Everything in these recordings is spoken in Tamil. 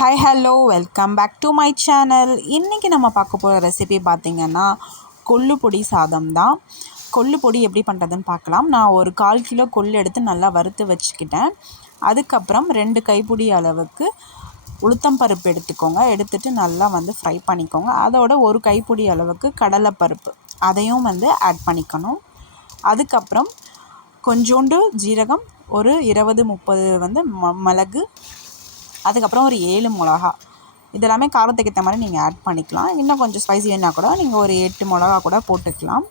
Hi hello welcome back to my channel இன்றைக்கி நம்ம பார்க்க போகிற ரெசிபி பார்த்திங்கன்னா கொள்ளு பொடி சாதம் தான். கொள்ளு பொடி எப்படி பண்ணுறதுன்னு பார்க்கலாம். நான் ஒரு கால் கிலோ கொள்ளு எடுத்து நல்லா வறுத்து வச்சுக்கிட்டேன். அதுக்கப்புறம் ரெண்டு கைப்பிடி அளவுக்கு உளுத்தம் பருப்பு எடுத்துக்கோங்க. எடுத்துகிட்டு நல்லா வந்து ஃப்ரை பண்ணிக்கோங்க. அதோட ஒரு கைப்பிடி அளவுக்கு கடலைப்பருப்பு. அதையும் வந்து ஆட் பண்ணிக்கணும். அதுக்கப்புறம் கொஞ்சோண்டு ஜீரகம் ஒரு இருபது முப்பது வந்து ம மிளகு அதுக்கப்புறம் ஒரு ஏழு மிளகா. இதெல்லாமே காரத்துக்கு ஏற்ற மாதிரி நீங்கள் ஆட் பண்ணிக்கலாம். இன்னும் கொஞ்சம் ஸ்பைசி வேணால் கூட நீங்கள் ஒரு எட்டு மிளகா கூட போட்டுக்கலாம்.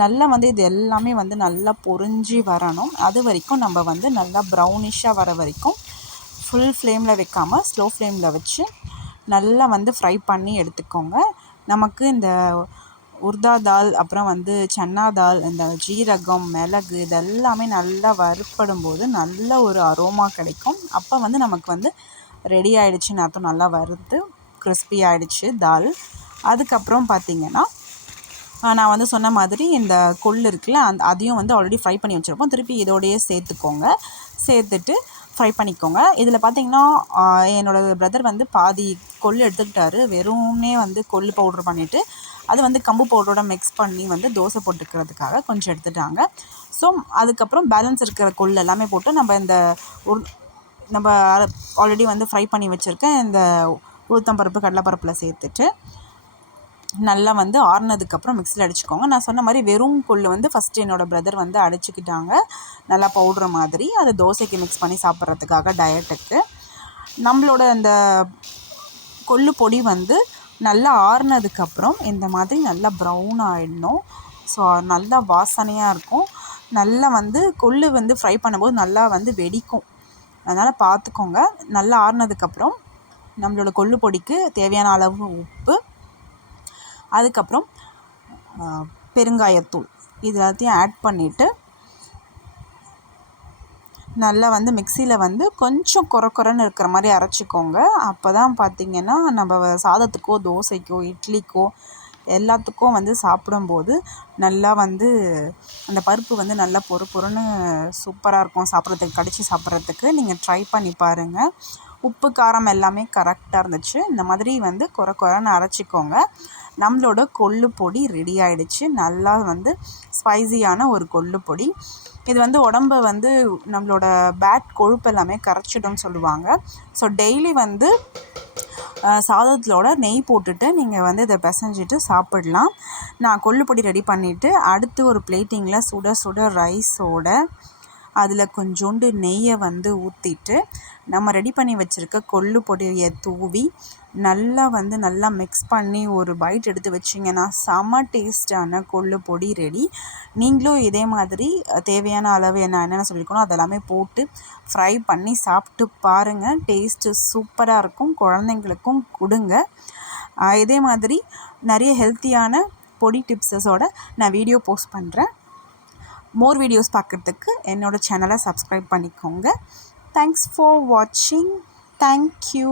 நல்லா வந்து இது எல்லாமே வந்து நல்லா பொறிஞ்சி வரணும். அது வரைக்கும் நம்ம வந்து நல்லா ப்ரௌனிஷாக வர வரைக்கும் ஃபுல் ஃப்ளேமில் வைக்காமல் ஸ்லோ ஃப்ளேமில் வச்சு நல்லா வந்து ஃப்ரை பண்ணி எடுத்துக்கோங்க. நமக்கு இந்த உர்தா தால் அப்புறம் வந்து சன்னா தால் இந்த ஜீரகம் மிளகு இதெல்லாமே நல்லா வறுப்படும் போது நல்ல ஒரு அரோமா கிடைக்கும். அப்போ வந்து நமக்கு வந்து ரெடி ஆகிடுச்சின்னு அர்த்தம். நல்லா வறுத்து கிறிஸ்பி ஆகிடுச்சு தால். அதுக்கப்புறம் பார்த்திங்கன்னா நான் வந்து சொன்ன மாதிரி இந்த கொள் இருக்குல்ல அந்த அதையும் வந்து ஆல்ரெடி ஃப்ரை பண்ணி வச்சுருப்போம். திருப்பி இதோடையே சேர்த்துக்கோங்க. சேர்த்துட்டு ஃப்ரை பண்ணிக்கோங்க. இதில் பார்த்தீங்கன்னா என்னோடய பிரதர் வந்து பாதி கொள் எடுத்துக்கிட்டாரு. வெறும்னே வந்து கொள் பவுட்ரு பண்ணிவிட்டு அது வந்து கம்பு பவுடரோட மிக்ஸ் பண்ணி வந்து தோசை போட்டுக்கிறதுக்காக கொஞ்சம் எடுத்துட்டாங்க. ஸோ அதுக்கப்புறம் பேலன்ஸ் இருக்கிற கொள் எல்லாமே போட்டு நம்ம இந்த ஒரு நம்ம ஆல்ரெடி வந்து ஃப்ரை பண்ணி வச்சுருக்கேன் இந்த உளுத்தம்பருப்பு கடலைப்பருப்பில் சேர்த்துட்டு நல்லா வந்து ஆறுனதுக்கப்புறம் மிக்சியில் அடிச்சுக்கோங்க. நான் சொன்ன மாதிரி வெறும் கொள்ளு வந்து ஃபஸ்ட்டு என்னோடய பிரதர் வந்து அடிச்சுக்கிட்டாங்க. நல்லா பவுட்ரு மாதிரி. அதை தோசைக்கு மிக்ஸ் பண்ணி சாப்பிட்றதுக்காக டயட்டுக்கு நம்மளோட அந்த கொள்ளு பொடி வந்து நல்லா ஆறுனதுக்கப்புறம் இந்த மாதிரி நல்லா ப்ரௌன் ஆகிடணும் ஸோ நல்லா வாசனையாக இருக்கும். நல்லா வந்து கொள்ளு வந்து ஃப்ரை பண்ணும்போது நல்லா வந்து வெடிக்கும். அதனால் பார்த்துக்கோங்க நல்லா ஆறுனதுக்கப்புறம் நம்மளோட கொள்ளு பொடிக்கு தேவையான அளவு உப்பு. அதுக்கப்புறம் பெருங்காயத்தூள். இது எல்லாத்தையும் ஆட் பண்ணிவிட்டு நல்லா வந்து மிக்சியில் வந்து கொஞ்சம் கொர கொரன்னு இருக்கிற மாதிரி அரைச்சிக்கோங்க. அப்போ தான் பார்த்திங்கன்னா நம்ம சாதத்துக்கோ தோசைக்கோ இட்லிக்கோ எல்லாத்துக்கும் வந்து சாப்பிடும்போது நல்லா வந்து அந்த பருப்பு வந்து நல்லா பொறு பொறுன்னு சூப்பராக இருக்கும். சாப்பிட்றதுக்கு கடித்து சாப்பிட்றதுக்கு. நீங்கள் ட்ரை பண்ணி பாருங்கள் உப்பு காரம் எல்லாமே கரெக்டாக இருந்துச்சு. இந்த மாதிரி வந்து குறை குறைன்னு அரைச்சிக்கோங்க. நம்மளோட கொள்ளு பொடி ரெடி ஆகிடுச்சு நல்லா வந்து ஸ்பைசியான ஒரு கொள்ளு பொடி. இது வந்து உடம்ப வந்து நம்மளோட பேட் கொழுப்பு எல்லாமே கரைச்சிடும்னு சொல்லுவாங்க. ஸோ டெய்லி வந்து சாதத்திலோட நெய் போட்டுட்டு நீங்கள் வந்து இதை பிசைஞ்சிட்டு சாப்பிடலாம். நான் கொள்ளுப்பொடி ரெடி பண்ணிவிட்டு அடுத்து ஒரு பிளேட்டிங்கில் சுட சுட ரைஸோட அதில் கொஞ்சோண்டு நெய்யை வந்து ஊற்றிட்டு நம்ம ரெடி பண்ணி வச்சுருக்க கொள்ளு பொடியை தூவி நல்லா வந்து நல்லா மிக்ஸ் பண்ணி ஒரு பைட் எடுத்து வச்சிங்கன்னா செம டேஸ்டான கொள்ளு பொடி ரெடி நீங்களும் இதே மாதிரி தேவையான அளவு என்ன என்னென்ன சொல்லியிருக்கணும் அதெல்லாமே போட்டு ஃப்ரை பண்ணி சாப்பிட்டு பாருங்கள் டேஸ்ட்டு சூப்பராக இருக்கும். குழந்தைங்களுக்கும் கொடுங்க. இதே மாதிரி நிறைய ஹெல்த்தியான பொடி டிப்ஸஸோட நான் வீடியோ போஸ்ட் பண்ணுறேன் மோர் வீடியோஸ் பார்க்குறதுக்கு என்னோடய சேனலை சப்ஸ்கிரைப் பண்ணிக்கோங்க. தேங்க்ஸ் ஃபார் வாட்சிங் தேங்க்யூ